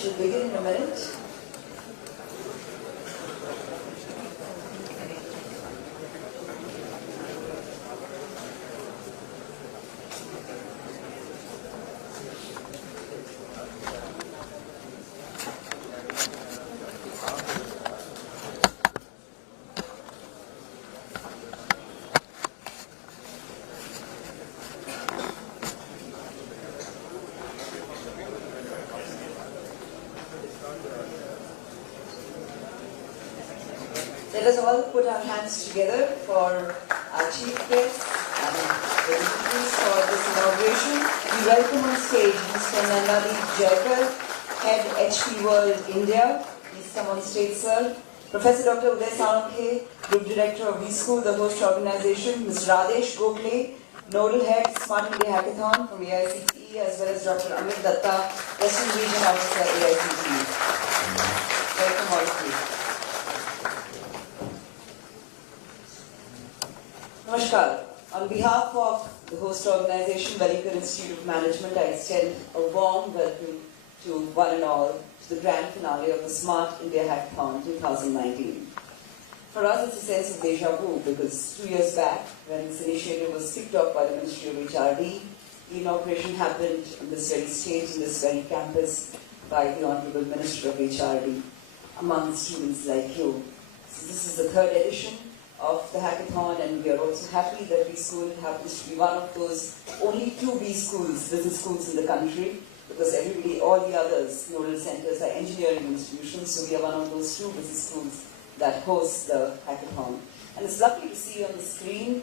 She'll begin in a minute. Let us all put our hands together for our chief guest and the introduce for this inauguration. We welcome on stage Mr. Nandali Jaikar, Head HP World India. Please come on stage, sir. Professor Dr. Uday Salokhe, Group Director of V-School, the host organization. Ms. Radesh Gokhale, Nodal Head, Smart India Hackathon from AICTE, as well as Dr. Amit Datta, Western Region Officer, AICTE. Welcome all of you. Namaskar. On behalf of the host organization, Welingkar Institute of Management, I extend a warm welcome to one and all to the grand finale of the Smart India Hackathon 2019. For us, it's a sense of deja vu because 2 years back, when this initiative was kicked off by the Ministry of HRD, the inauguration happened on this very stage, in this very campus, by the Honorable Minister of HRD, among students like you. So this is the third edition of the hackathon, and we are also happy that V-School happens to be one of those only 2 B-schools, business schools in the country, because all the others, nodal centers, are engineering institutions, so we are one of those 2 business schools that host the hackathon. And it's lovely to see on the screen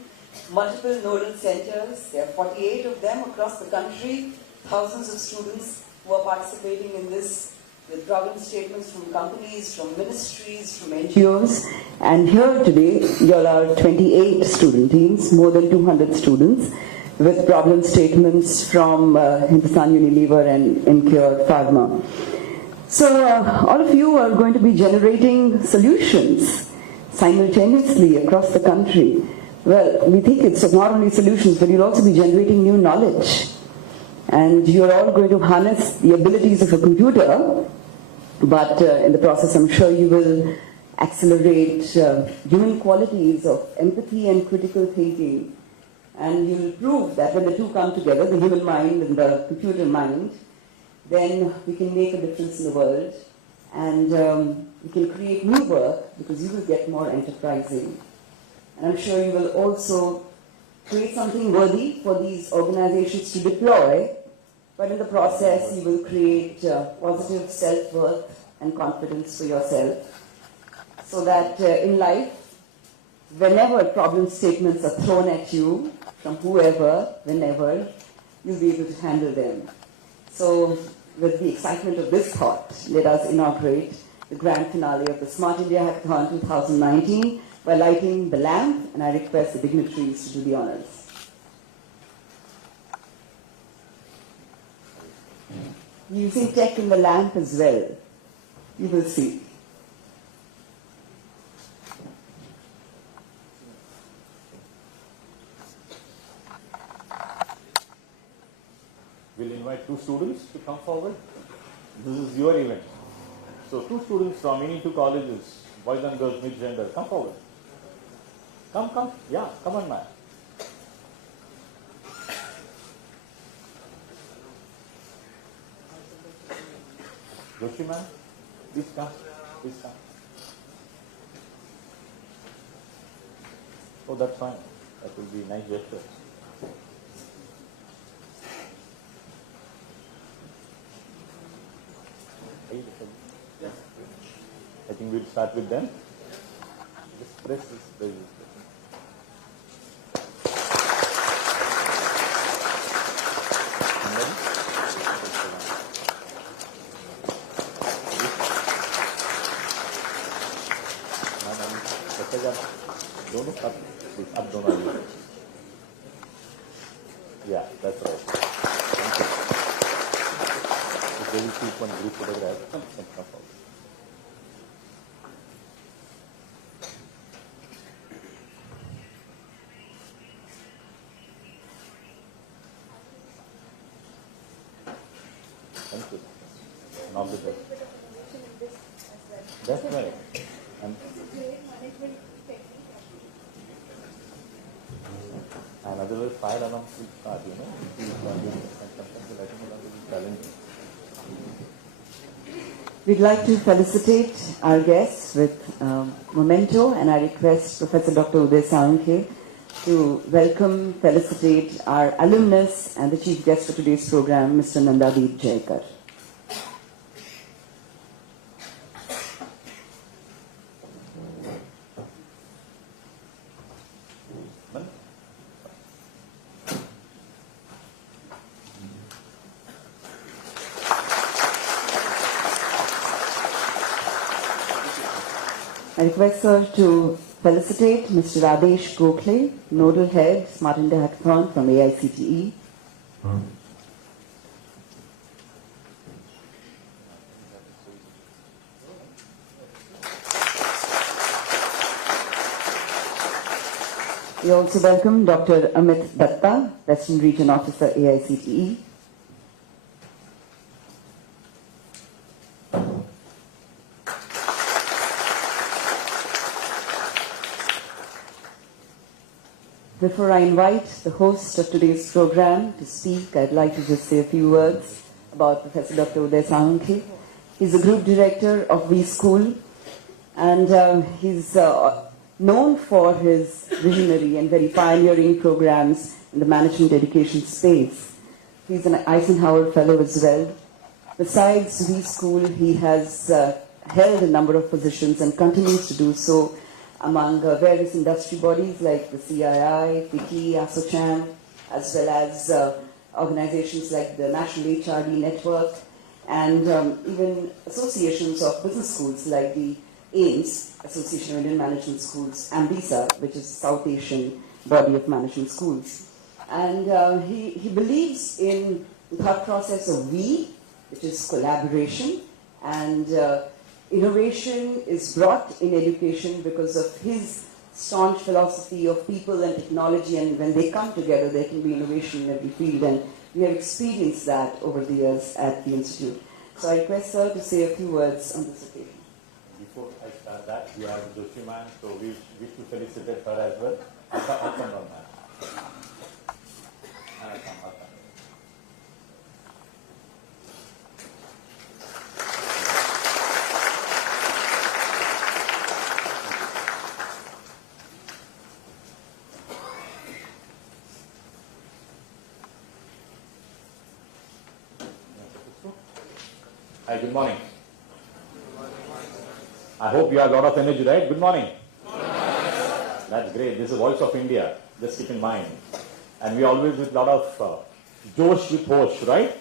multiple nodal centers. There are 48 of them across the country, thousands of students who are participating in this, with problem statements from companies, from ministries, from NGOs. And here today, you all are 28 student teams, more than 200 students, with problem statements from Hindustan Unilever and Incure Pharma. So all of you are going to be generating solutions simultaneously across the country. Well, we think it's not only solutions, but you'll also be generating new knowledge. And you're all going to harness the abilities of a computer, but in the process, I'm sure you will accelerate human qualities of empathy and critical thinking. And you'll prove that when the 2 come together, the human mind and the computer mind, then we can make a difference in the world. And we can create new work because you will get more enterprising. And I'm sure you will also create something worthy for these organizations to deploy, but in the process you will create positive self-worth and confidence for yourself, so that in life, whenever problem statements are thrown at you from whoever, whenever, you'll be able to handle them. So with the excitement of this thought, let us inaugurate the grand finale of the Smart India Hackathon 2019 by lighting the lamp, and I request the dignitaries to do the honors. Using tech in the lamp as well, you will see. We'll invite 2 students to come forward. This is your event. So 2 students from any 2 colleges, boys and girls, mixed gender, come forward. Come. Yeah, come on, man. Joshi, man, please come. Oh, that's fine. That will be a nice gesture. I think we'll start with them. Just press this. Yeah, that's right. Thank you. If they will keep one group photograph, come forward. Thank you. and all the best. Bit of innovation in this as well. That's right. And, It's a great management technique. and otherwise, fire alarms will start, you know. And sometimes the lighting alarm will be challenging. We'd like to felicitate our guests with memento, and I request Professor Dr. Uday Salunkhe to welcome, felicitate our alumnus and the chief guest for today's program, Mr. Nandadeep Jaikar. I request sir to felicitate Mr. Radesh Gokhale, Nodal Head, Smart India Hackathon from AICTE. We also welcome Dr. Amit Datta, Western Region Officer, AICTE. Before I invite the host of today's program to speak, I'd like to just say a few words about Professor Dr. Uday Salunkhe. He's the Group Director of V School, and he's known for his visionary and very pioneering programs in the management education space. He's an Eisenhower Fellow as well. Besides V School, he has held a number of positions and continues to do so among various industry bodies like the CII, FICCI, ASSOCHAM, as well as organizations like the National HRD Network, and even associations of business schools like the AIMS, Association of Indian Management Schools, AMBISA, which is South Asian body of management schools. And he believes in the thought process of we, which is collaboration, and innovation is brought in education because of his staunch philosophy of people and technology, and when they come together, there can be innovation in every field, and we have experienced that over the years at the Institute. So I request sir to say a few words on this occasion. Before I start that, you have Joshi ma'am, so we wish to felicitate her as well. I'll come down, ma'am. I'll come. Hi, good morning. I hope you have a lot of energy, right? Good morning. That's great. This is the voice of India. Just keep in mind. And we always with a lot of josh with hosh, right?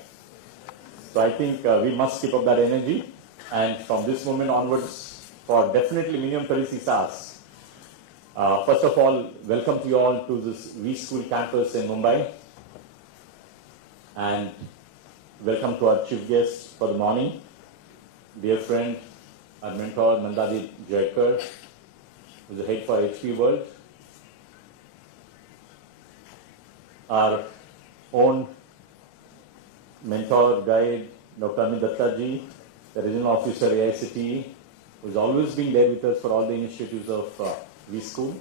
So I think we must keep up that energy. And from this moment onwards, for definitely minimum 36 hours. First of all, welcome to you all to this V School campus in Mumbai. And welcome to our chief guest for the morning, dear friend, our mentor, Nandadeep Jaikar, who is the head for HP World. Our own mentor, guide, Dr. Amit Datta ji, the regional officer AICTE, who has always been there with us for all the initiatives of V School.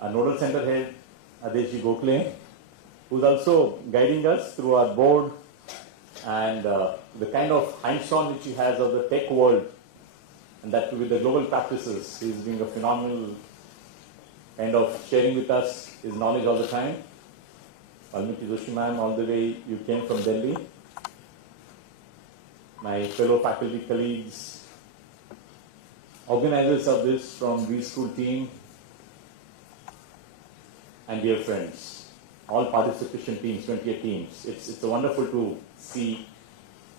Our nodal center head, Radesh Gokhale, who is also guiding us through our board and the kind of hands-on which he has of the tech world, and that with the global practices. He is being a phenomenal kind of sharing with us his knowledge all the time. Valmiki Joshi ma'am, all the way you came from Delhi. My fellow faculty colleagues, organizers of this from V School team, and dear friends, all participation teams, 28 teams. It's wonderful to see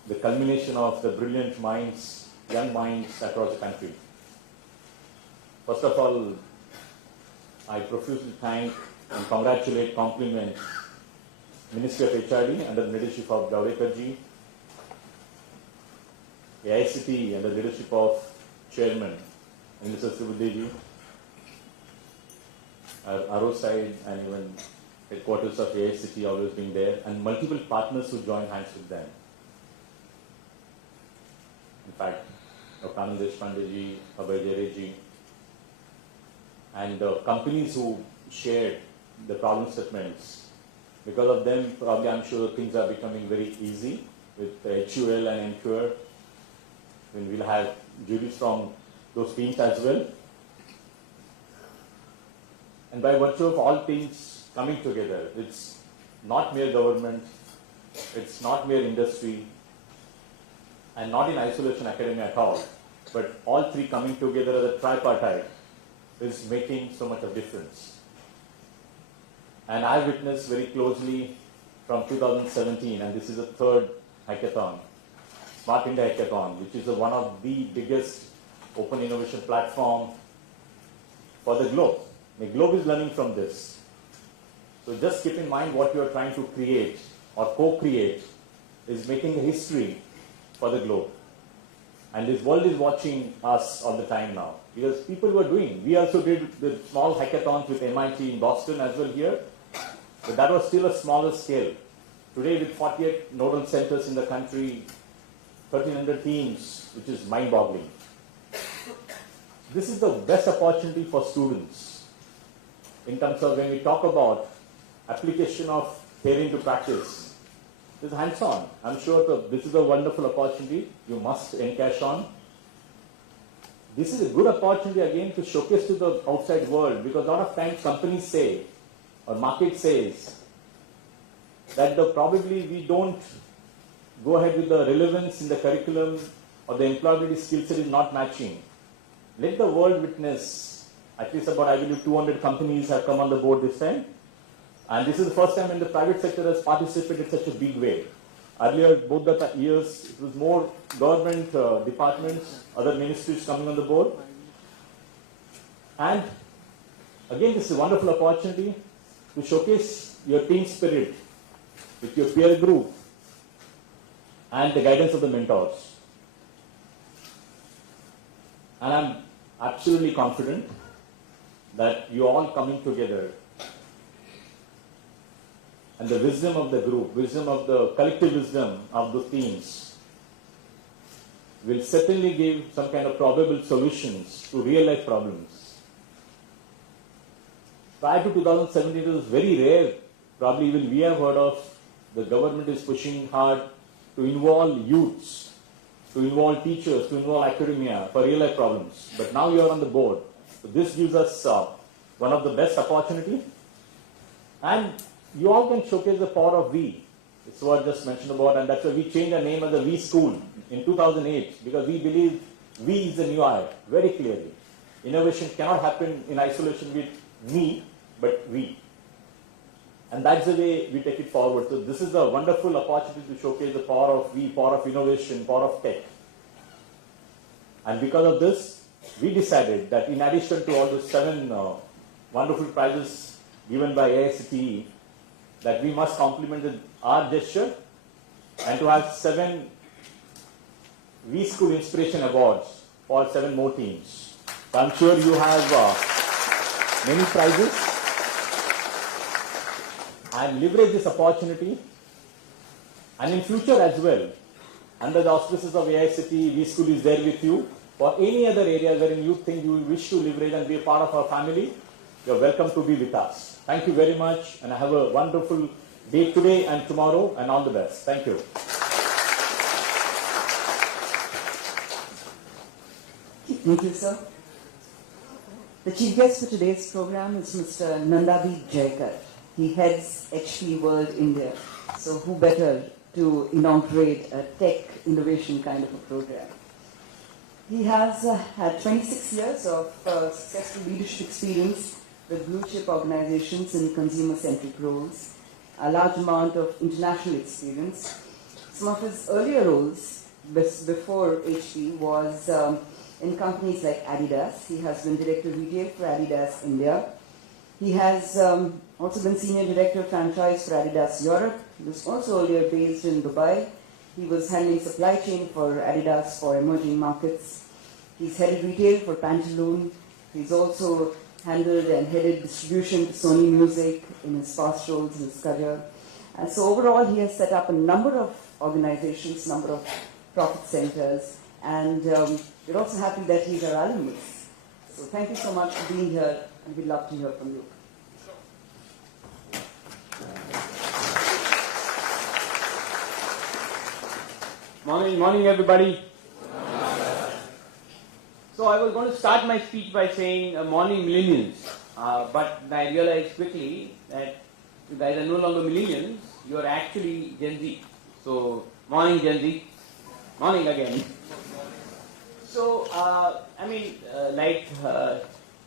the culmination of the brilliant minds, young minds across the country. First of all, I profusely thank and congratulate, compliment Ministry of HRD under the leadership of Welingkar ji, AICTE under the leadership of Chairman Mr. Subudhi ji, our side and even headquarters of AICTE always being there, and multiple partners who join hands with them. fact, Kanand Deshpande ji, Abhay Jere ji, and companies who shared the problem statements. Because of them, probably I'm sure things are becoming very easy with HUL and NQR. When we'll have juries from those teams as well. And by virtue of all things coming together, it's not mere government, it's not mere industry, and not in isolation academia at all, but all three coming together as a tripartite is making so much of difference. And I witnessed very closely from 2017, and this is the third hackathon, Smart India Hackathon, which is one of the biggest open innovation platform for the globe. The globe is learning from this. So just keep in mind what you are trying to create or co-create is making a history for the globe. And this world is watching us all the time now. Because people were doing. We also did the small hackathons with MIT in Boston as well here. But that was still a smaller scale. Today with 48 nodal centers in the country, 1,300 teams, which is mind-boggling. This is the best opportunity for students in terms of when we talk about application of theory into practice. This is hands-on. I'm sure this is a wonderful opportunity you must encash on. This is a good opportunity again to showcase to the outside world, because a lot of times companies say or market says that probably we don't go ahead with the relevance in the curriculum or the employability skill set is not matching. Let the world witness. At least about, I believe, 200 companies have come on the board this time. And this is the first time when the private sector has participated in such a big way. Earlier, both the years, it was more government departments, other ministries coming on the board. And again, this is a wonderful opportunity to showcase your team spirit with your peer group and the guidance of the mentors. And I'm absolutely confident that you all coming together and the wisdom of the group, wisdom of the collective wisdom of the teams will certainly give some kind of probable solutions to real life problems. Prior to 2017, it was very rare, probably even we have heard of, the government is pushing hard to involve youths, to involve teachers, to involve academia for real life problems. But now you are on the board. So this gives us one of the best opportunity. And you all can showcase the power of we. It's what I just mentioned about, and that's why we changed our name as the We School in 2008, because we believe we is the new I, very clearly. Innovation cannot happen in isolation with me, but we. And that's the way we take it forward. So this is a wonderful opportunity to showcase the power of we, power of innovation, power of tech. And because of this, we decided that in addition to all the 7 wonderful prizes given by AICTE, that we must complement our gesture and to have 7 We School Inspiration Awards for 7 more teams. So I'm sure you have many prizes, and leverage this opportunity, and in future as well, under the auspices of AICTE, We School is there with you for any other area wherein you think you wish to leverage and be a part of our family. You're welcome to be with us. Thank you very much, and have a wonderful day today and tomorrow, and all the best. Thank you. Thank you, sir. The chief guest for today's program is Mr. Nandadeep Jaikar. He heads HP World India. So who better to inaugurate a tech innovation kind of a program? He has had 26 years of successful leadership experience with blue chip organizations in consumer-centric roles, a large amount of international experience. Some of his earlier roles before HP was in companies like Adidas. He has been Director of Retail for Adidas India. He has also been Senior Director of Franchise for Adidas Europe. He was also earlier based in Dubai. He was handling supply chain for Adidas for emerging markets. He's headed retail for Pantaloon. He's also handled and headed distribution to Sony Music in his past roles in his career. And so overall, he has set up a number of organizations, number of profit centers, And we're also happy that he's our alumnus. So thank you so much for being here, and we'd love to hear from you. Morning everybody. So I was going to start my speech by saying morning millennials, but I realized quickly that you guys are no longer millennials, you are actually Gen Z. So morning Gen Z, morning again. So like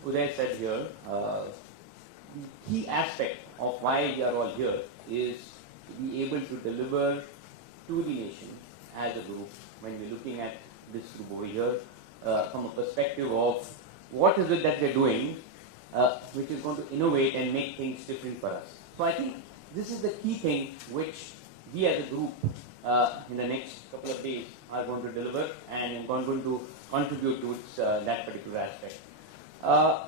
Uday said here, the key aspect of why we are all here is to be able to deliver to the nation as a group when we're looking at this group over here from a perspective of what is it that they're doing which is going to innovate and make things different for us. So I think this is the key thing which we as a group in the next couple of days are going to deliver and are going to contribute towards that particular aspect.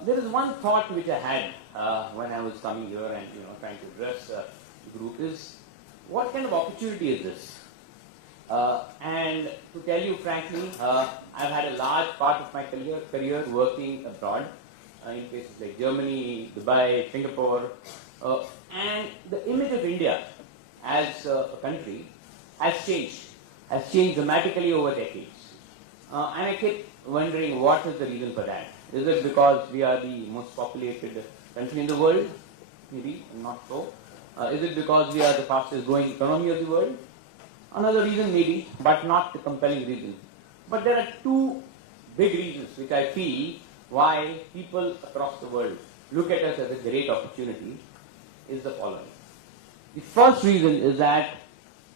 There is one thought which I had when I was coming here and trying to address the group is, what kind of opportunity is this? And to tell you frankly, I've had a large part of my career working abroad in places like Germany, Dubai, Singapore, and the image of India as a country has changed dramatically over decades. And I keep wondering, what is the reason for that? Is it because we are the most populated country in the world? Maybe, not so. Is it because we are the fastest growing economy of the world? Another reason maybe, but not the compelling reason. But there are two big reasons which I feel why people across the world look at us as a great opportunity is the following. The first reason is that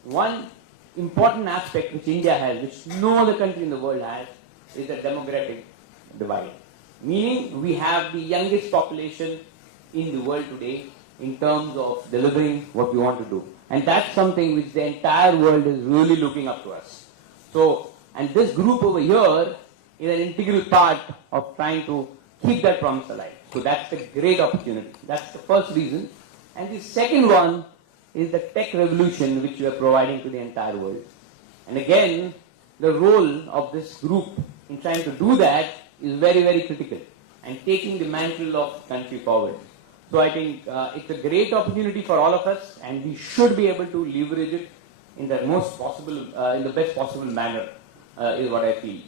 one important aspect which India has, which no other country in the world has, is the demographic divide. Meaning we have the youngest population in the world today in terms of delivering what we want to do. And that's something which the entire world is really looking up to us. So, and this group over here is an integral part of trying to keep that promise alive. So that's a great opportunity. That's the first reason. And the second one is the tech revolution which we are providing to the entire world. And again, the role of this group in trying to do that is very, very critical and taking the mantle of the country forward. So I think it's a great opportunity for all of us, and we should be able to leverage it in the most possible, in the best possible manner, is what I feel.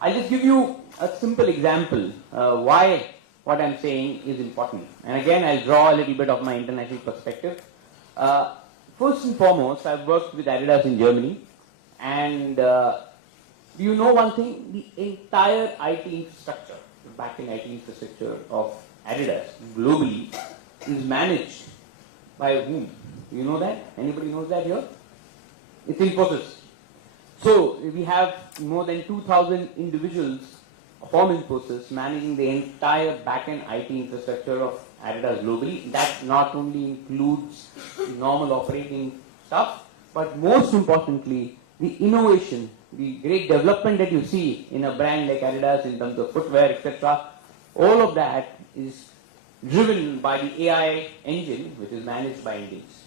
I'll just give you a simple example why what I'm saying is important. And again, I'll draw a little bit of my international perspective. First and foremost, I've worked with Adidas in Germany, and do you know one thing? The entire IT infrastructure, the back-end IT infrastructure of Adidas globally is managed by whom? Do you know that? Anybody knows that here? It's Infosys. So we have more than 2,000 individuals from Infosys managing the entire back-end IT infrastructure of Adidas globally. That not only includes normal operating stuff, but most importantly, the innovation, the great development that you see in a brand like Adidas in terms of footwear, etc. All of that is driven by the AI engine, which is managed by Indians.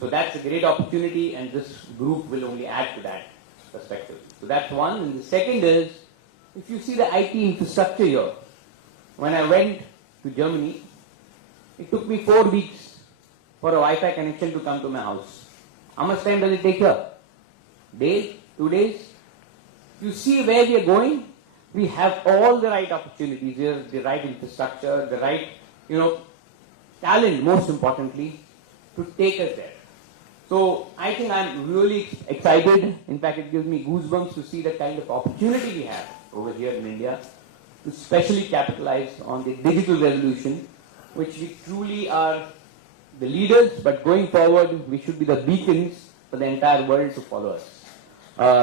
So that's a great opportunity, and this group will only add to that perspective. So that's one. And the second is, if you see the IT infrastructure here, when I went to Germany, it took me 4 weeks for a Wi-Fi connection to come to my house. How much time does it take here? Day? 2 days? You see where we are going? We have all the right opportunities here, the right infrastructure, the right, talent, most importantly, to take us there. So I think I'm really excited. In fact, it gives me goosebumps to see the kind of opportunity we have over here in India to specially capitalize on the digital revolution, which we truly are the leaders, but going forward, we should be the beacons for the entire world to follow us.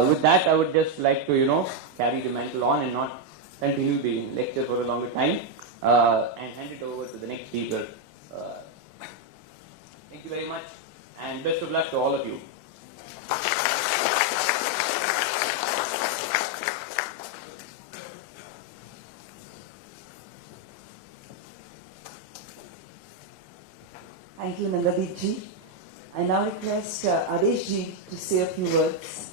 With that, I would just like to, carry the mantle on and not continue the lecture for a longer time and hand it over to the next speaker. Thank you very much, and best of luck to all of you. Thank you, Nandadeep ji. I now request Adesh ji to say a few words.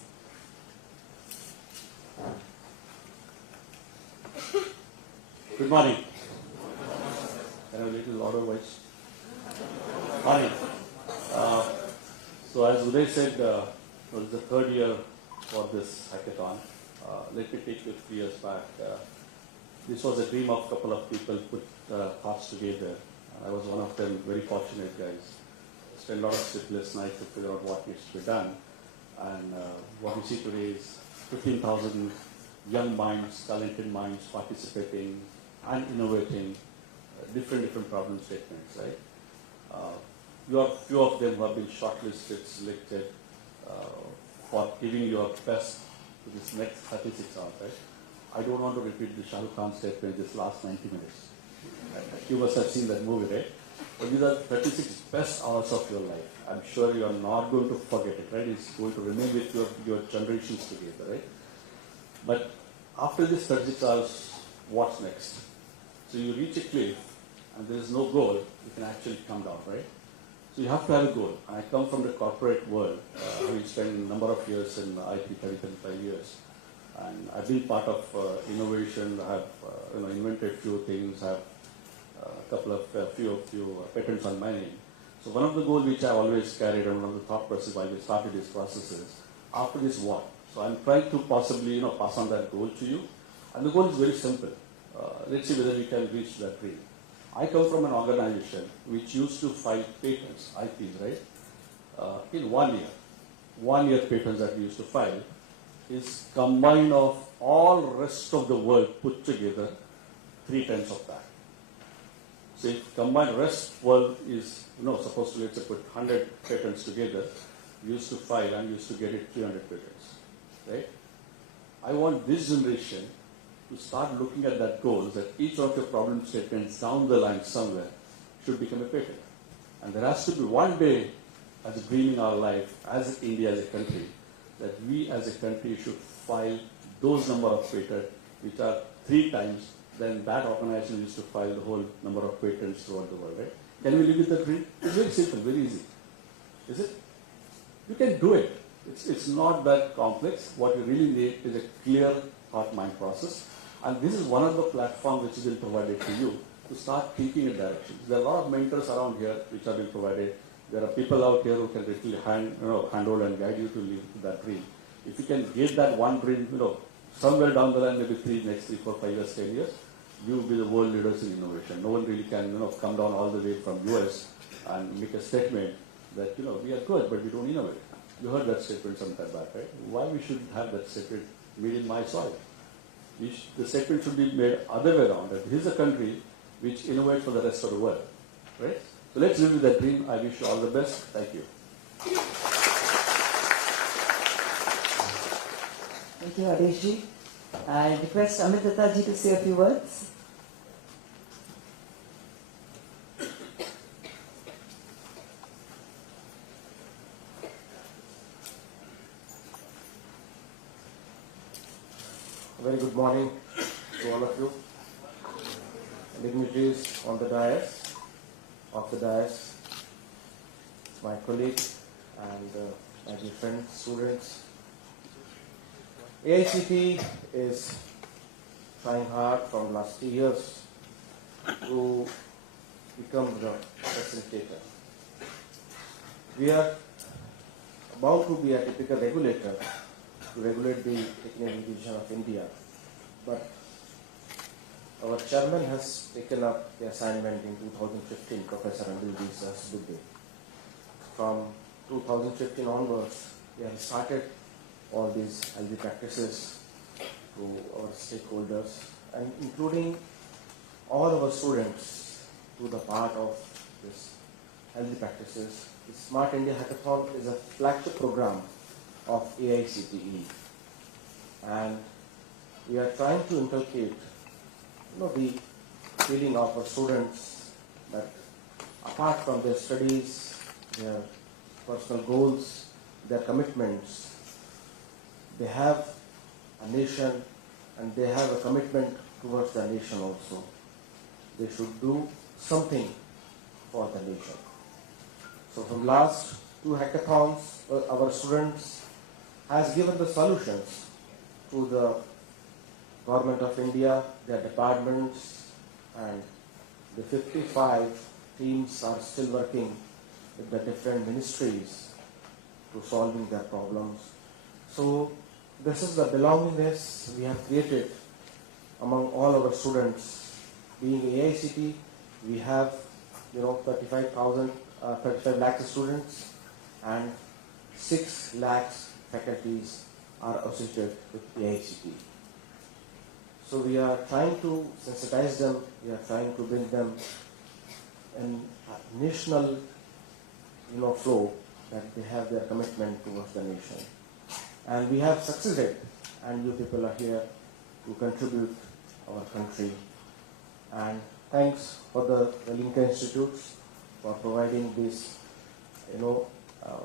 Good morning. Can I have a little louder voice? Morning. So as Uday said, it was the third year for this hackathon. Let me take you 3 years back. This was a dream of a couple of people put hearts together. I was one of them, very fortunate guys. Spent a lot of sleepless nights to figure out what needs to be done. And what we see today is 15,000 young minds, talented minds participating and innovating different problem statements, right? You have few of them who have been shortlisted, selected for giving your best to this next 36 hours, right? I don't want to repeat the Shah Rukh Khan statement this last 90 minutes. You must have seen that movie, right? But these are 36 best hours of your life. I'm sure you are not going to forget it, right? It's going to remain with your generations together, right? But after this 36 hours, what's next? So you reach a cliff and there is no goal, you can actually come down, right? So you have to have a goal. I come from the corporate world, having spent a number of years in IT, 35 years. And I've been part of innovation. I have invented few things. I have a few patents on my name. So one of the goals which I always carried, and one of the thought processes why we started this process is, after this what? So I'm trying to possibly pass on that goal to you. And the goal is very simple. Let's see whether we can reach that dream. I come from an organization which used to file patents, IPs, right? In 1 year. 1 year patents that we used to file is combined of all rest of the world put together 3 times of that. So if combined rest world is supposed to, let's say, put 100 patents together, we used to file and used to get it 300 patents, right? I want this generation to start looking at that goal, that each of your problem statements down the line somewhere should become a patent. And there has to be one day as a dream in our life, as India, as a country, that we as a country should file those number of patents which are 3 times than that organization used to file the whole number of patents throughout the world, right? Can we live with that dream? It's very simple, very easy. Is it? You can do it. It's not that complex. What you really need is a clear heart-mind process. And this is one of the platforms which has been provided to you to start thinking in directions. There are a lot of mentors around here which have been provided. There are people out here who can literally handhold and guide you to live to that dream. If you can get that one dream, somewhere down the line, maybe next 3, 4, 5 years, 10 years, you will be the world leaders in innovation. No one really can, come down all the way from US and make a statement that, we are good, but we don't innovate. You heard that statement some time back, right? Why we should have that statement made in my soil? The statement should be made other way around, that this is a country which innovates for the rest of the world, right? So let's live with that dream. I wish you all the best. Thank you. Thank you, Adeshji. I request Amit Dattaji to say a few words. Very good morning to all of you. Dignitaries on the dais, my colleagues and my dear friends, students. AICT is trying hard from last 3 years to become the facilitator. We are about to be a typical regulator to regulate the technical division of India, but our chairman has taken up the assignment in 2015, Professor Anil Desai. From 2015 onwards, we have started all these healthy practices to our stakeholders and including all our students to the part of this healthy practices. The Smart India Hackathon is a flagship program of AICTE, and we are trying to inculcate the feeling of our students that apart from their studies, their personal goals, their commitments, they have a nation and they have a commitment towards the nation also. They should do something for the nation. So from last 2 hackathons, our students has given the solutions to the Government of India, their departments, and the 55 teams are still working with the different ministries to solving their problems. So this is the belongingness we have created among all our students. Being AICT, we have 35 lakhs students and 6 lakhs faculties are associated with AICT. So we are trying to sensitize them, we are trying to bring them in a national flow, that they have their commitment towards the nation. And we have succeeded, and you people are here to contribute our country. And thanks for the Welingkar Institutes for providing this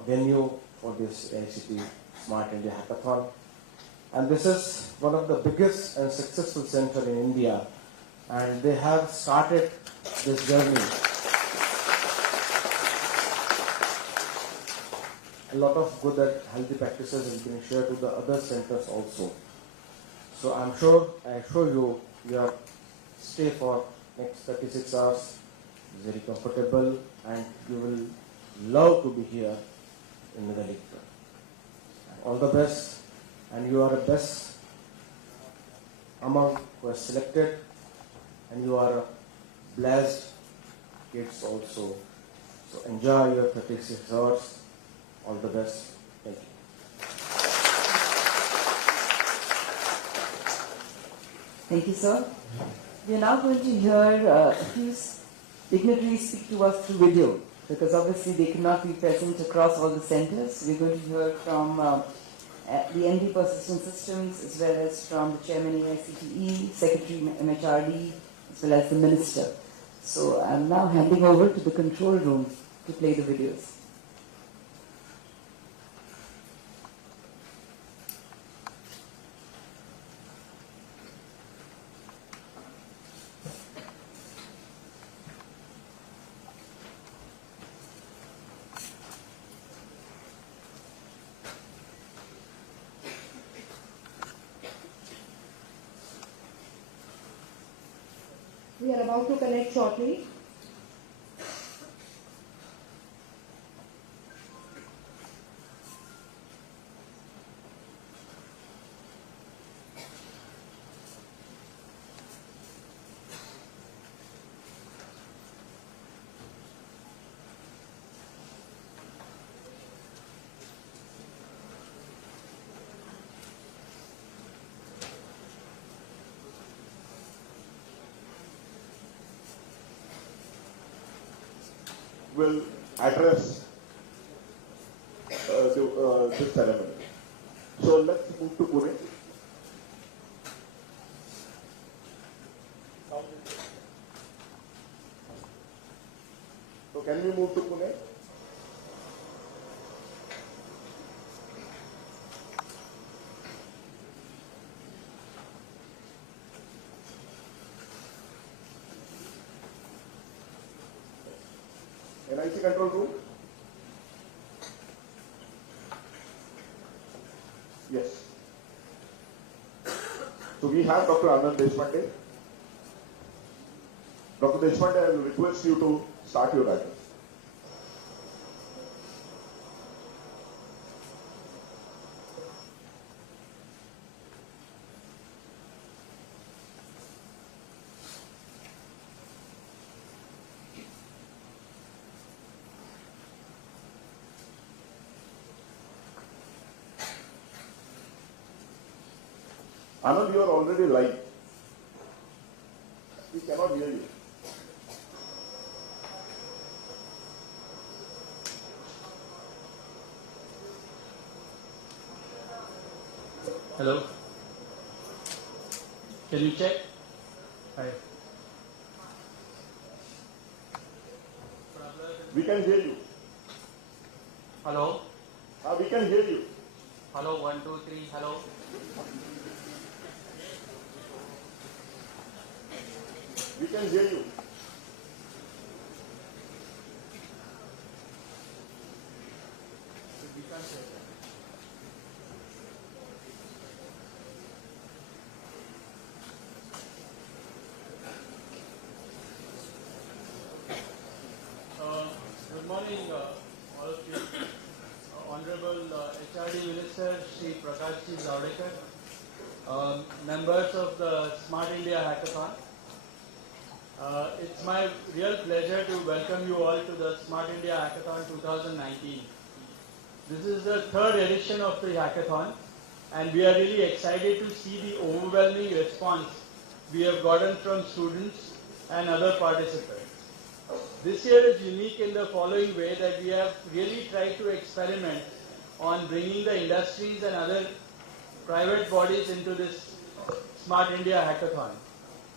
venue for this AICT Smart India Hackathon. And this is one of the biggest and successful center in India, and they have started this journey. A lot of good and healthy practices have been shared to the other centers also. So I assure you, your stay for next 36 hours is very comfortable, and you will love to be here in Welingkar. All the best, and you are the best among who are selected, and you are blessed kids also. So enjoy your 36 hours. All the best. Thank you. Thank you, sir. We are now going to hear a few dignitaries speak to us through video, because obviously they cannot be present across all the centers. We're going to hear from the MD Persistent Systems, as well as from the Chairman AICTE, Secretary MHRD, as well as the Minister. So I'm now handing over to the control room to play the videos. We are about to connect shortly. Will address this ceremony. So let's move to Pune. So can we move to Pune? NIC control room? Yes. So we have Dr. Anand Deshpande. Dr. Deshpande, I will request you to start your address. Anand, you are already live. We cannot hear you. Hello. Can you check? Hi. We can hear you. Hello. We can hear you. Hello. 1, 2, 3. Hello. We can hear you. members of the Smart India Hackathon. It's my real pleasure to welcome you all to the Smart India Hackathon 2019. This is the third edition of the hackathon, and we are really excited to see the overwhelming response we have gotten from students and other participants. This year is unique in the following way, that we have really tried to experiment on bringing the industries and other private bodies into this Smart India Hackathon.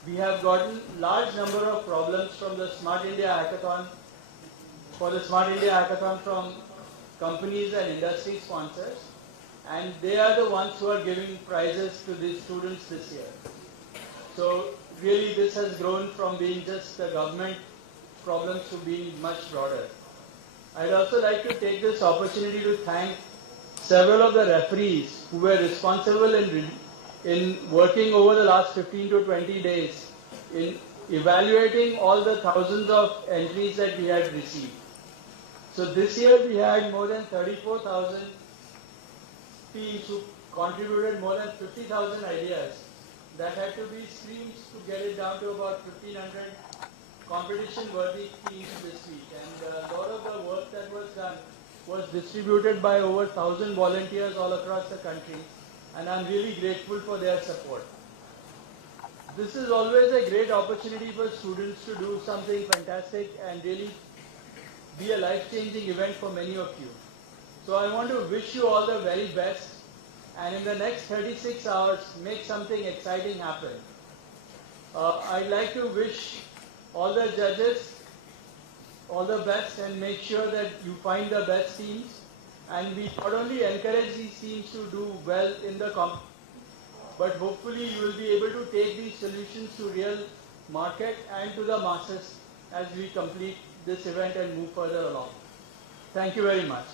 We have gotten large number of problems from the Smart India Hackathon, from companies and industry sponsors, and they are the ones who are giving prizes to these students this year. So really this has grown from being just the government problems to being much broader. I'd also like to take this opportunity to thank several of the referees who were responsible in working over the last 15 to 20 days in evaluating all the thousands of entries that we had received. So this year we had more than 34,000 teams who contributed more than 50,000 ideas that had to be screened to get it down to about 1,500 competition-worthy teams this week. And a lot of the work that was done was distributed by over 1,000 volunteers all across the country, and I'm really grateful for their support. This is always a great opportunity for students to do something fantastic and really be a life-changing event for many of you. So I want to wish you all the very best, and in the next 36 hours, make something exciting happen. I'd like to wish all the judges all the best and make sure that you find the best teams. And we not only encourage these teams to do well in the competition, but hopefully you will be able to take these solutions to real market and to the masses as we complete this event and move further along. Thank you very much.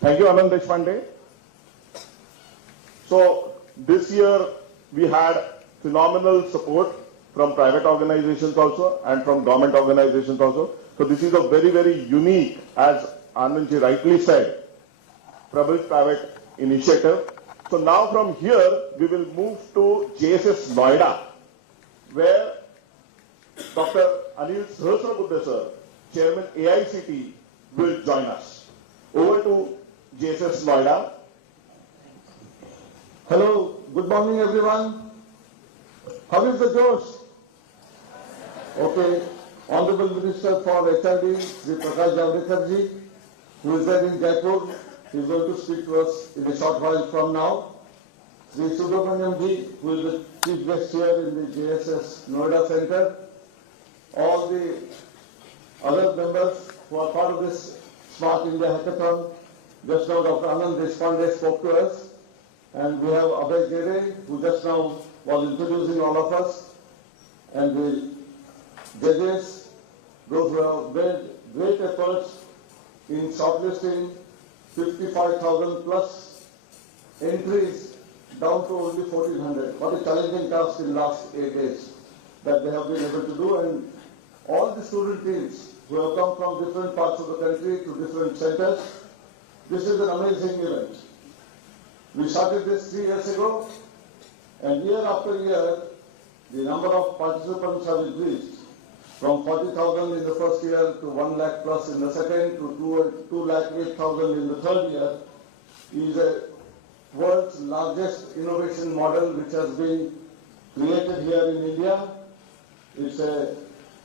Thank you, Anand Deshpande. So this year we had phenomenal support from private organizations also and from government organizations also. So this is a very, very unique, as Anandji rightly said, public-private initiative. So now from here we will move to JSS Noida, where Dr. Anil Sahasrabuddhe sir, Chairman AICT, will join us. Over to JSS Noida. Hello, good morning everyone. How is the Josh? Okay, Honorable Minister for HRD, Sri Prakash Javadekar ji, who is there in Jaipur, he is going to speak to us in a short while from now. Sri Subramaniam ji, who is the chief guest here in the JSS Noida Center. All the other members who are part of this Smart India Hackathon. Just now Dr. Anand Deshpande spoke to us, and we have Abhay Gere, who just now was introducing all of us, and the judges, those who have made great efforts in shortlisting 55,000 plus entries down to only 1,400. What a challenging task in the last 8 days that they have been able to do, and all the student teams who have come from different parts of the country to different centers. This is an amazing event. We started this 3 years ago, and year after year, the number of participants have increased from 40,000 in the first year to 1 lakh plus in the second to 2 lakh 8,000 in the third year. It is a world's largest innovation model which has been created here in India. It's a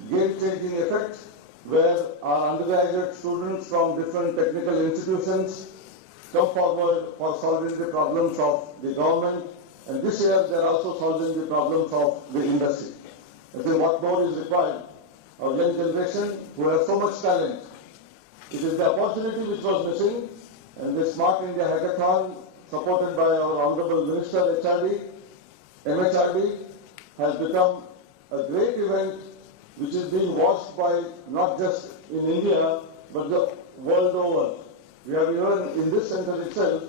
game-changing effect where our undergraduate students from different technical institutions come forward for solving the problems of the government, and this year they are also solving the problems of the industry. I think what more is required? Our young generation who have so much talent. It is the opportunity which was missing, and the Smart India Hackathon, supported by our Honorable Minister HRD, MHRD, has become a great event which is being watched by not just in India, but the world over. We have even in this center itself,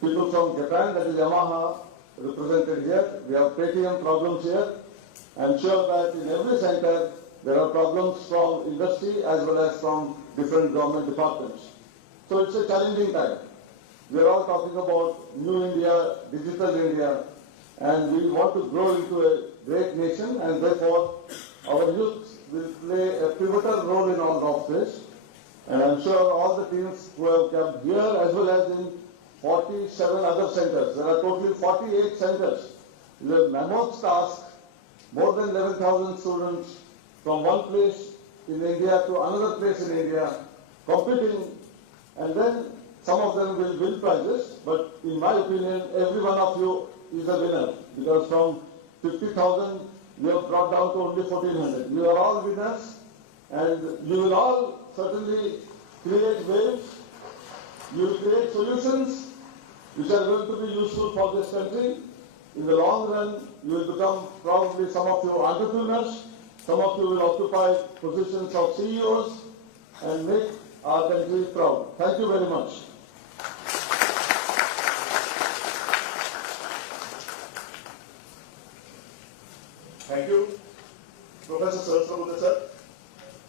people from Japan, that is Yamaha, represented here. We have Paytm problems here. I am sure that in every center, There are problems from industry as well as from different government departments. So it's a challenging time. We are all talking about new India, digital India, and we want to grow into a great nation, and therefore our youth will play a pivotal role in all of this. And I'm sure all the teams who have come here as well as in 47 other centers, there are totally 48 centers. It's a mammoth task, more than 11,000 students from one place in India to another place in India competing, and then some of them will win prizes, but in my opinion, every one of you is a winner, because from 50,000, you have brought down to only 1,400. You are all winners, and you will all certainly create waves. You will create solutions which are going to be useful for this country. In the long run, you will become probably some of you entrepreneurs, some of you will occupy positions of CEOs and make our country proud. Thank you very much. Thank you, Professor Sahasrabudhe sir.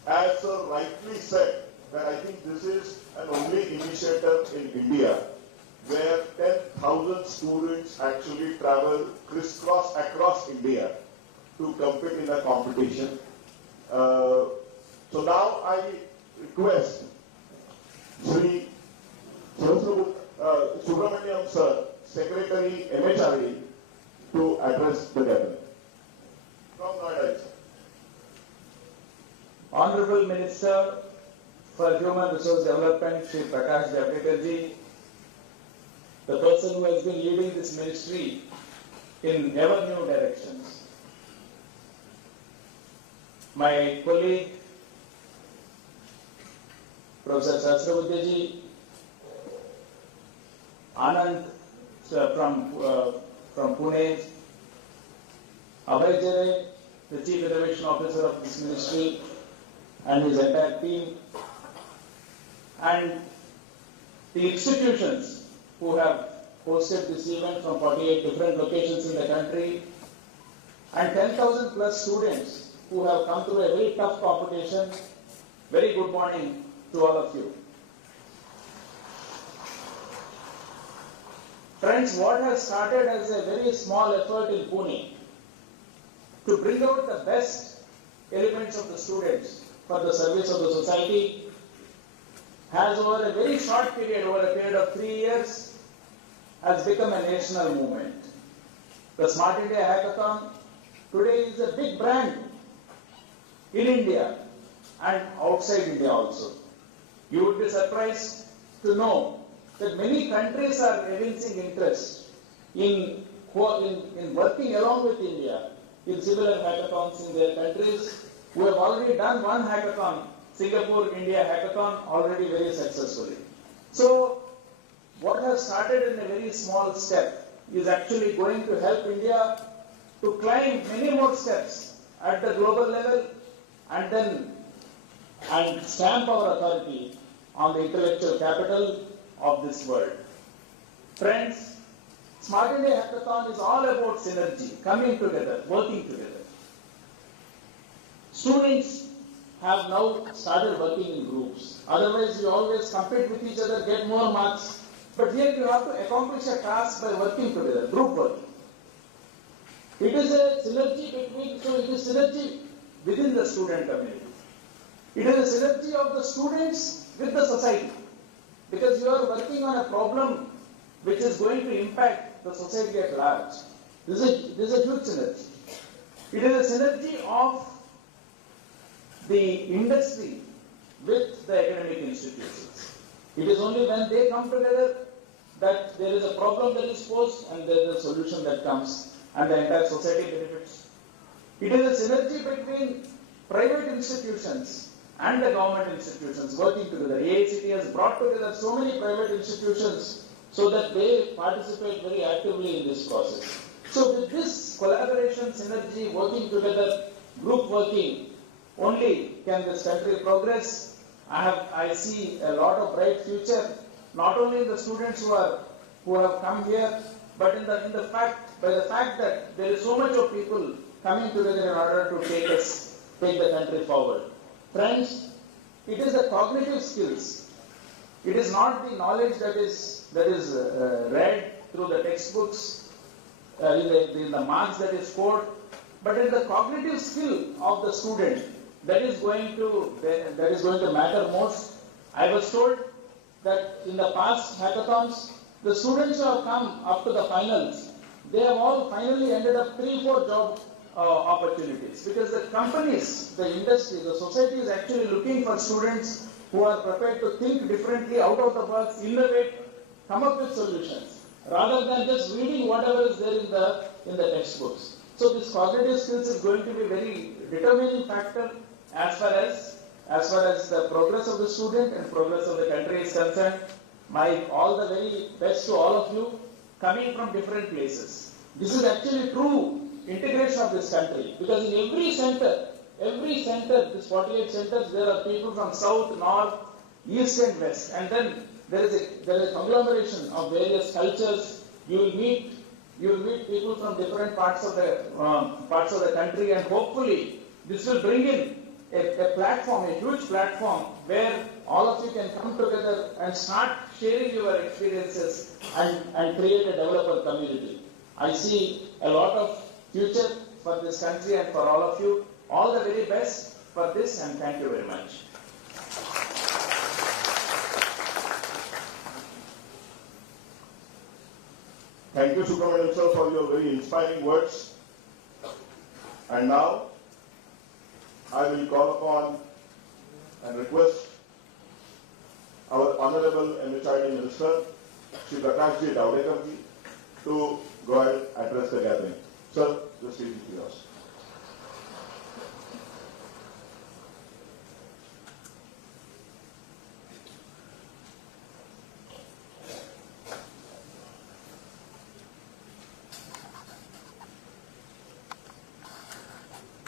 As sir rightly said, that I think this is an only initiative in India where 10,000 students actually travel crisscross across India to compete in a competition. So now I request Sri Subramaniam sir, Secretary MHRD, to address the gathering. From Noida, sir. Honorable Minister for Human Resource Development, Shri Prakash Javadekar ji, the person who has been leading this ministry in ever new directions. My colleague, Professor Sahasrabudhe ji, Anand from Pune, Abhay Jere, the Chief Innovation Officer of this ministry, and his entire team, and the institutions who have hosted this event from 48 different locations in the country, and 10,000 plus students who have come through a very tough competition. Very good morning to all of you. Friends, what has started as a very small effort in Pune to bring out the best elements of the students for the service of the society has over a very short period, over a period of 3 years, has become a national movement. The Smart India Hackathon today is a big brand in India and outside India also. You would be surprised to know that many countries are evincing interest in working along with India in similar hackathons in their countries. We have already done one hackathon, Singapore India Hackathon, already very successfully. So what has started in a very small step is actually going to help India to climb many more steps at the global level and stamp our authority on the intellectual capital of this world. Friends, Smart India Hackathon is all about synergy, coming together, working together. Students have now started working in groups. Otherwise, you always compete with each other, get more marks. But here you have to accomplish a task by working together, group work. It is a synergy between, so it is synergy within the student community. It is a synergy of the students with the society. Because you are working on a problem which is going to impact the society at large. This is a huge synergy. It is a synergy of the industry with the academic institutions. It is only when they come together that there is a problem that is posed and there is a solution that comes and the entire society benefits. It is a synergy between private institutions and the government institutions working together. AICT has brought together so many private institutions so that they participate very actively in this process. So with this collaboration, synergy, working together, group working, only can this country progress. I see a lot of bright future, not only in the students who have come here, but by the fact that there is so much of people coming together in order to take us take the country forward. Friends, it is the cognitive skills. It is not the knowledge that is read through the textbooks, in the marks that is scored, but it is the cognitive skill of the student that is going to matter most. I was told that in the past hackathons, the students who have come up to the finals, they have all finally ended up 3-4 job opportunities, because the companies, the industry, the society is actually looking for students who are prepared to think differently, out of the box, innovate, come up with solutions, rather than just reading whatever is there in the textbooks. So this cognitive skills is going to be very determining factor as far as the progress of the student and progress of the country is concerned. All the very best to all of you coming from different places. This is actually true integration of this country, because in every center, these 48 centers, there are people from south, north, east and west, and then there is a conglomeration of various cultures. You will meet people from different parts of the country, and hopefully this will bring in a platform, a huge platform, where all of you can come together and start sharing your experiences and create a developer community. I see a lot of future for this country and for all of you. All the very best for this, and thank you very much. Thank you, Subramanian sir, for your very inspiring words. And now, I will call upon and request our Honorable HRD Minister, Shri Prakashji Javdekarji, to go ahead and address the gathering. Sir, the stage is yours.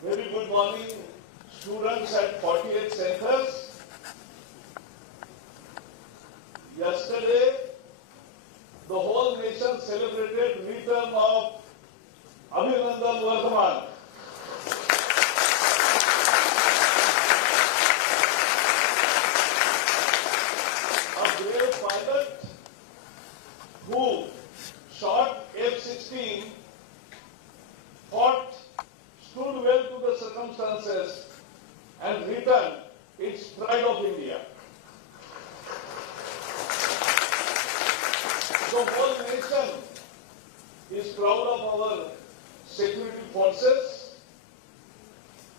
Very good morning, students at 48 centers. Yesterday, the whole nation celebrated return of Abhinandan Vardhaman. A brave pilot who shot F-16, fought, stood well to the circumstances, and returned its pride of India. The whole nation is proud of our security forces,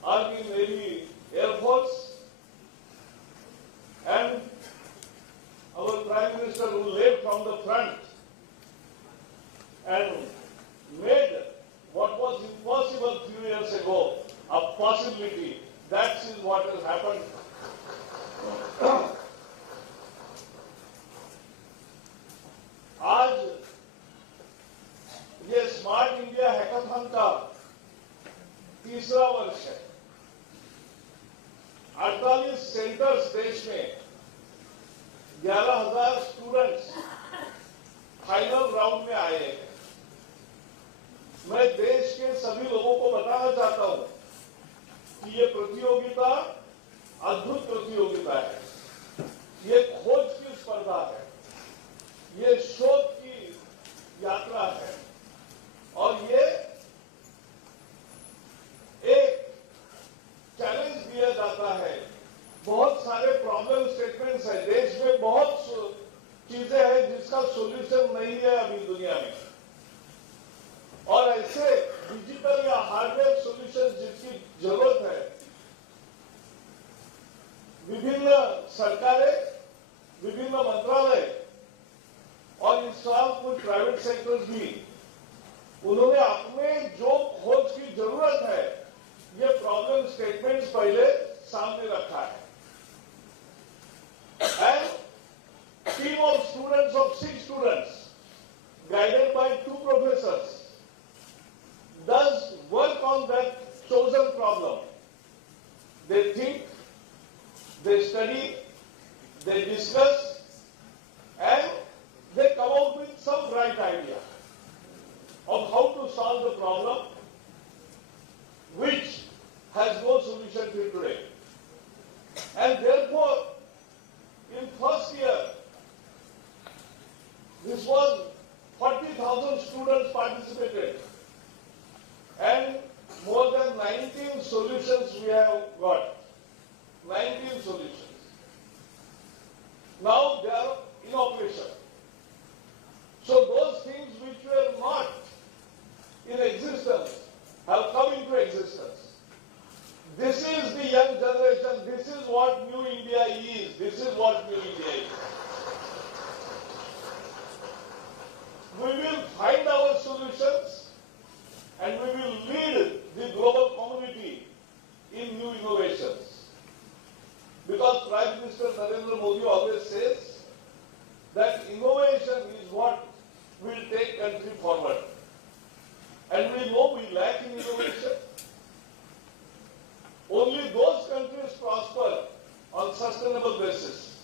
Army, Navy, Air Force, and our Prime Minister who led from the front and made what was impossible a few years ago a possibility. That is what has happened. आज ये smart India hackathon का तीसरा वर्ष है। 48 centres देश में 11,000 students final round में आए हैं। मैं देश के सभी लोगों को बताना चाहता हूं कि ये प्रतियोगिता अद्भुत प्रतियोगिता है। ये खोज की स्पर्धा है, ये शोध की यात्रा है, और ये एक चैलेंज दिया जाता है। बहुत सारे प्रॉब्लम स्टेटमेंट्स है, देश में बहुत चीजें हैं जिसका सॉल्यूशन नहीं है अभी दुनिया में, और ऐसे डिजिटल या हार्डवेयर सॉल्यूशन जिसकी जरूरत है, विभिन्न सरकारें, विभिन्न मंत्रालय और इस साल कुछ प्राइवेट सेक्टर्स भी, उन्होंने अपने जो खोज की जरूरत है, ये प्रॉब्लम स्टेटमेंट्स पहले सामने रखा है। And team of students of 6 students, guided by 2 professors, does work on that chosen problem. They think, they study, they discuss, and they come out with some bright idea of how to solve the problem, which has no solution till today. And therefore, in first year, this was 40,000 students participated, and more than 19 solutions we have got. 19 solutions. Now they are in operation. So those things which were not in existence have come into existence. This is the young generation. This is what New India is. This is what New India is. We will find our solutions and we will lead the global community in new innovations. Because Prime Minister Narendra Modi always says that innovation is what will take country forward. And we know we lack in innovation. Only those countries prosper on sustainable basis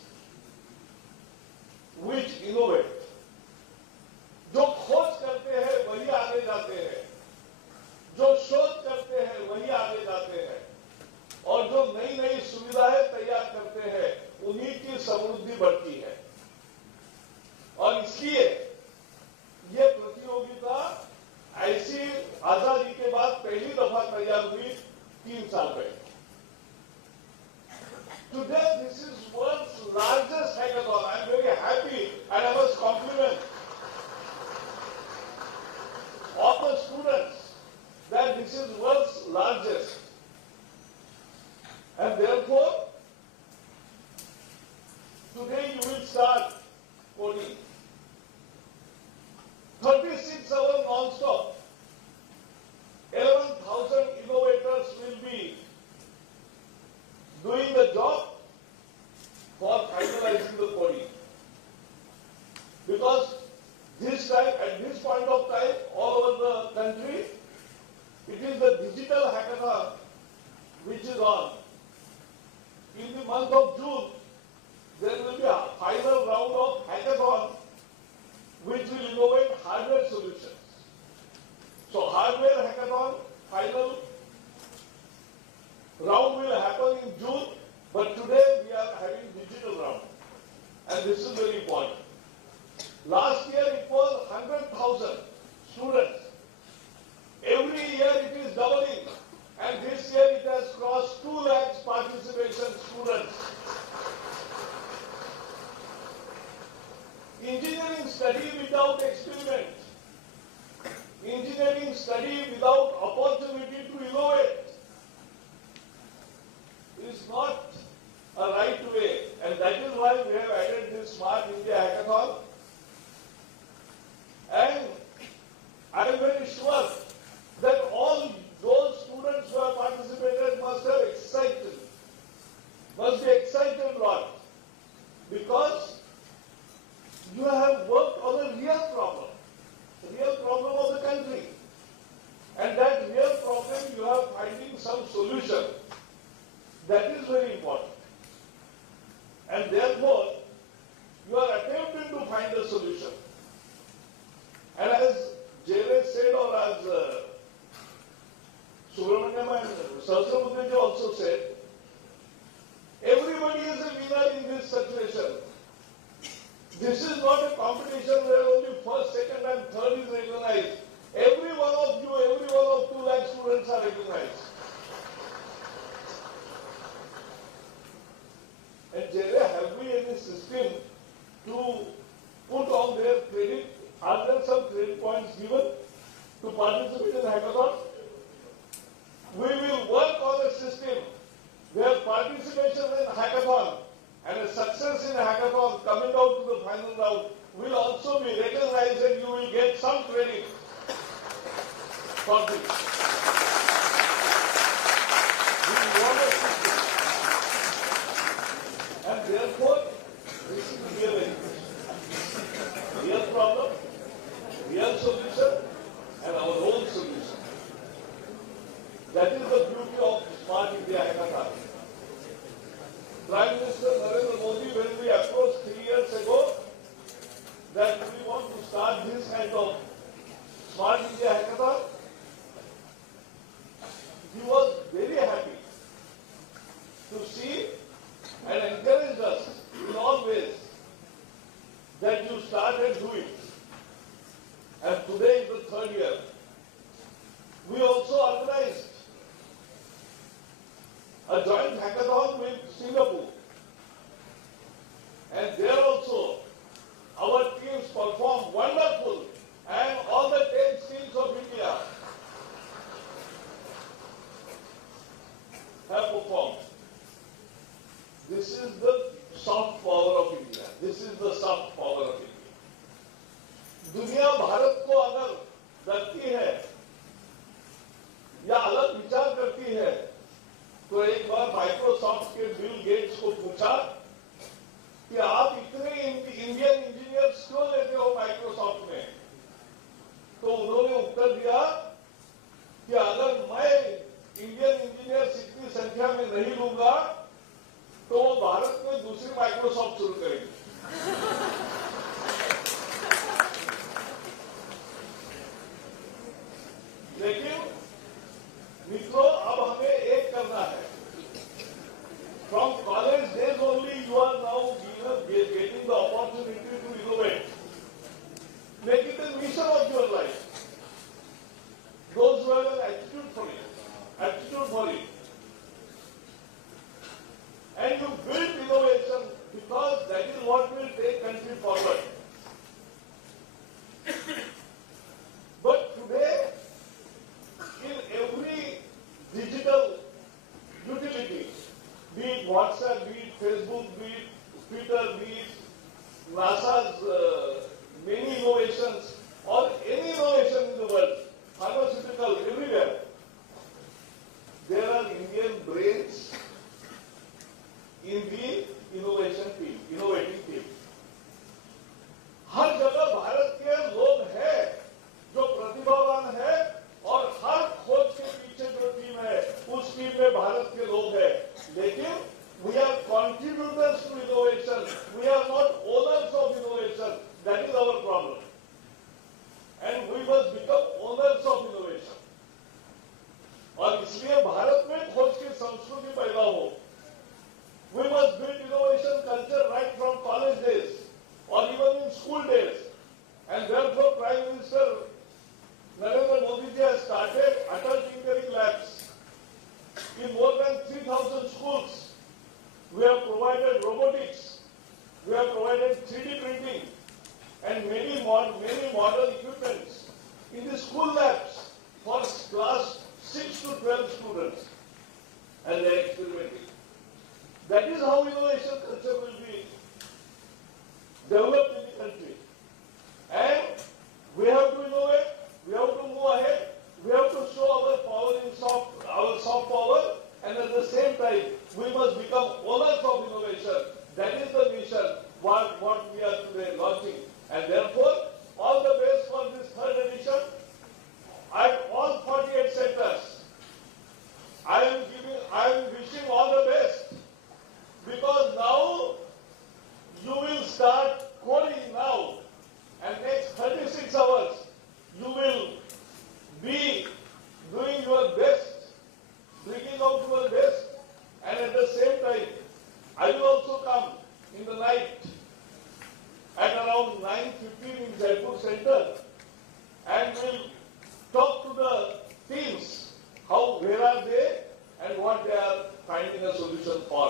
which innovate. जो खोज करते हैं वही आगे जाते हैं, जो शोध करते हैं वही आगे जाते हैं, और जो नई नई सुविधाएं तैयार करते हैं उन्हीं की समृद्धि बढ़ती है. और इसलिए ये प्रतियोगिता ऐसी आजादी के बाद पहली दफा तैयार हुई 3 साल पहले. Today this is world's largest hackathon. I am very happy and I must compliment all the students that this is world's largest. And therefore, today you will start coding. 36 hours non-stop. 11,000 innovators will be doing the job for finalizing the coding. Because this time, at this point of time, all over the country, it is the digital hackathon which is on. In the month of June, there will be a final round of hackathon which will innovate hardware solutions. So hardware hackathon final round will happen in June, but today we are having digital round. And this is very important. Last year it was 100,000 students. Every year it is doubling. And this year it has crossed 2 lakhs participation students. Engineering study without experiment. Engineering study without opportunity to innovate is not a right way. And that is why we have added this Smart India Hackathon. And I am very sure that all those students who have participated must be excited a lot, because you have worked on a real problem of the country, and that real problem you are finding some solution. That is very important, and therefore you are attempting to find a solution. And as Jere said, or as Subramaniam and Sahasramudreji also said, everybody is a winner in this situation. This is not a competition where only first, second and third is recognized. Every one of you, every one of 2 lakh students are recognized. And Jere, have we any system to put on their credit? Are there some credit points given to participate in hackathon? We will work on a system where participation in hackathon and a success in hackathon coming out to the final round will also be recognized, and you will get some credit for this. We want a system. And therefore, this is real problem, real solution, and our own solution. That is the beauty of Smart India Hackathon. Prime Minister Narendra Modi, when we approached 3 years ago that we want to start this kind of Smart India Hackathon, he was very happy. this is the soft power of India. This is the soft power of India. दुनिया भारत को अगर देखती है या अलग विचार करती है, तो एक बार माइक्रोसॉफ्ट के बिल गेट्स को पूछा कि आप इतने इंडियन इंजीनियर्स क्यों लेते हो माइक्रोसॉफ्ट में, तो उन्होंने उत्तर दिया कि अगर मैं इंडियन इंजीनियर्स इतनी संख्या में नहीं लूंगा तो वो भारत में दूसरी माइक्रोसॉफ्ट शुरू करेंगे। लेकिन मित्रों, अब हमें एक करना है। From college days only, you are now getting the opportunity to innovate. Make it a mission of your life. Those who have an attitude for it, and you build innovation because that is what will take country forward. But today, in every digital utility, be it WhatsApp, be it Facebook, be it Twitter, be it NASA's many innovations, or any innovation in the world, pharmaceutical, everywhere, there are Indian brains in the innovating team. हर जगह भारत के लोग हैं जो प्रतिभावान है, और हर खोज के पीछे जो टीम है, उस टीम में भारत के लोग हैं। लेकिन we are contributors to innovation. We are not owners of innovation. That is our problem. And we must become owners of innovation. और इसलिए भारत में खोज की संस्कृति पैदा हो। We must build innovation culture right from college days or even in school days. And therefore, Prime Minister Narendra Modi ji has started Atal Tinkering Labs in more than 3,000 schools. We have provided robotics, we have provided 3D printing, and many modern equipments in the school labs for class 6 to 12 students, and they are experimenting. That is how innovation culture will be developed in the country. And we have to innovate, we have to move ahead, we have to show our power in our soft power, and at the same time, we must become owners of innovation. That is the mission what we are today launching. And therefore, all the best for this third edition. At all 48 centers, I am wishing all the best, because now you will start coding now, and next 36 hours you will be doing your best, bringing out your best, and at the same time, I will also come in the night at around 9:15 in Jaipur Center, and will talk to the teams, where are they, and what they are finding a solution for.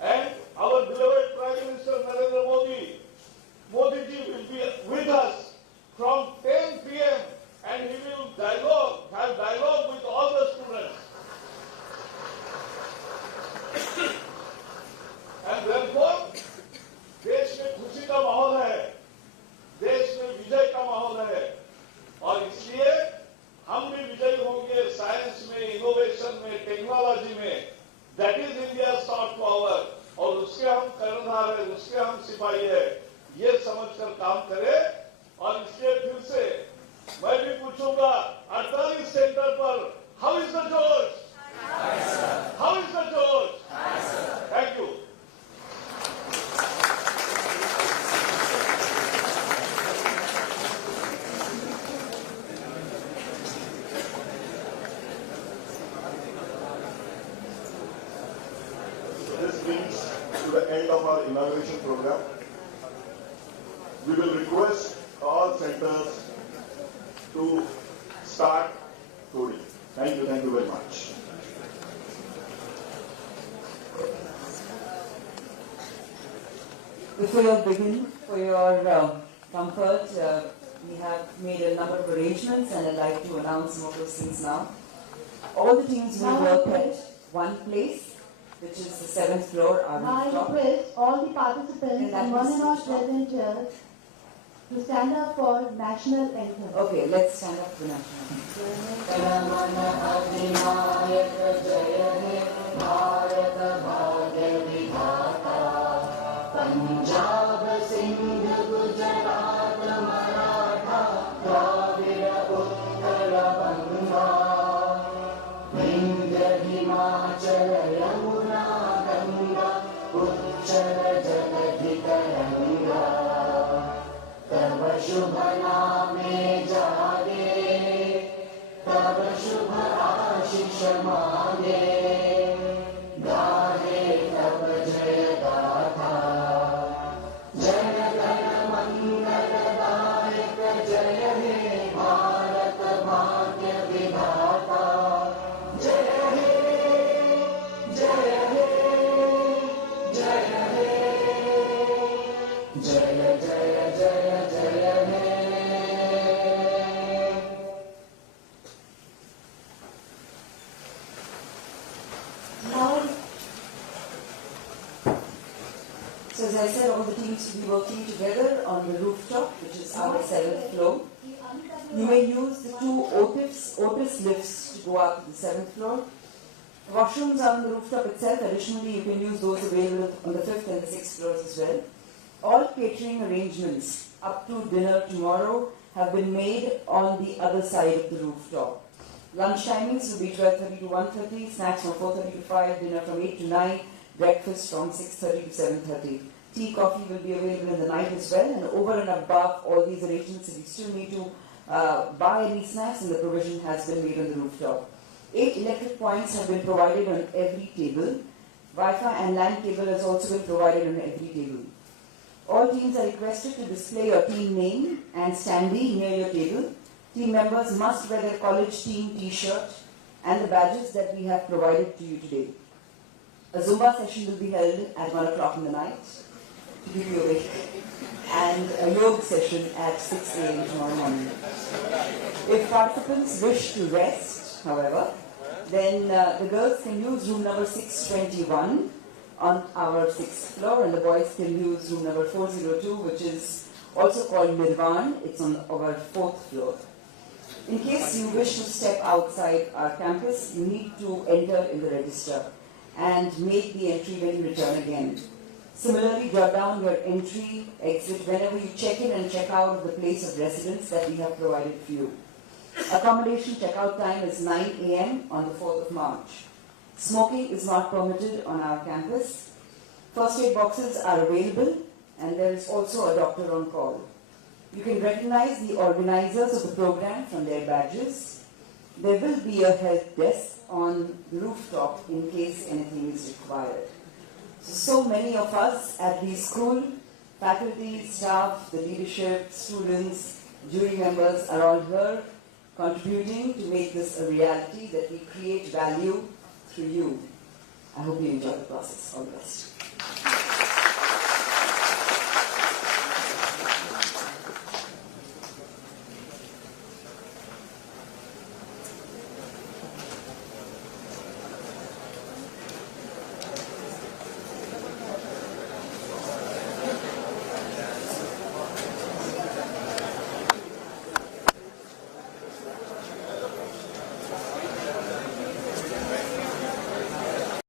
And our beloved Prime Minister Narendra Modi ji will be with us from 10 p.m. and he will have dialogue with all the students. And therefore, देश में खुशी का माहौल है, देश में विजय का माहौल है, और इसलिए हम भी विजयी होंगे साइंस में, इनोवेशन में, टेक्नोलॉजी में। That is India soft power, और उसके हम कर्णधार है, उसके हम सिपाही है, ये समझकर काम करें। और इसलिए फिर से मैं भी पूछूंगा 48 सेंटर पर, हाउ इज द जोश? हाउ इज द जोश? Thank you. This brings to the end of our inauguration program. We will request all centers to start coding. Thank you very much. Before you begin, for your comfort, we have made a number of arrangements, and I'd like to announce some of those things now. All the teams will work at one place, which is the 7th floor, our I rooftop. request all the participants Can that and be one and all switched off? present here to stand up for national anthem. Okay, let's stand up for national anthem. So as I said, all the teams will be working together on the rooftop, which is our 7th floor. You may use the two Otis lifts to go up to the 7th floor. Washrooms are on the rooftop itself. Additionally, you can use those available on the 5th and the 6th floors as well. All catering arrangements up to dinner tomorrow have been made on the other side of the rooftop. Lunch timings will be 12:30 to 1:30, snacks from 4:30 to 5, dinner from 8 to 9, breakfast from 6:30 to 7:30. Tea, coffee will be available in the night as well, and over and above all these arrangements, if you still need to buy any snacks, and the provision has been made on the rooftop. 8 electric points have been provided on every table. Wi-Fi and LAN cable has also been provided on every table. All teams are requested to display your team name and standee near your table. Team members must wear their college team t-shirt and the badges that we have provided to you today. A Zumba session will be held at 1 o'clock in the night to keep you awake, and a yoga session at 6 a.m. tomorrow morning. If participants wish to rest, however, then the girls can use room number 621 on our 6th floor, and the boys can use room number 402, which is also called Nirvan. It's on our 4th floor. In case you wish to step outside our campus, you need to enter in the register and make the entry when you return again. Similarly, jot down your entry, exit whenever you check in and check out of the place of residence that we have provided for you. Accommodation checkout time is 9 a.m. on the 4th of March. Smoking is not permitted on our campus. First aid boxes are available, and there is also a doctor on call. You can recognize the organizers of the program from their badges. There will be a help desk on the rooftop in case anything is required. So many of us at the school, faculty, staff, the leadership, students, jury members are all here contributing to make this a reality, that we create value through you. I hope you enjoy the process. All the best.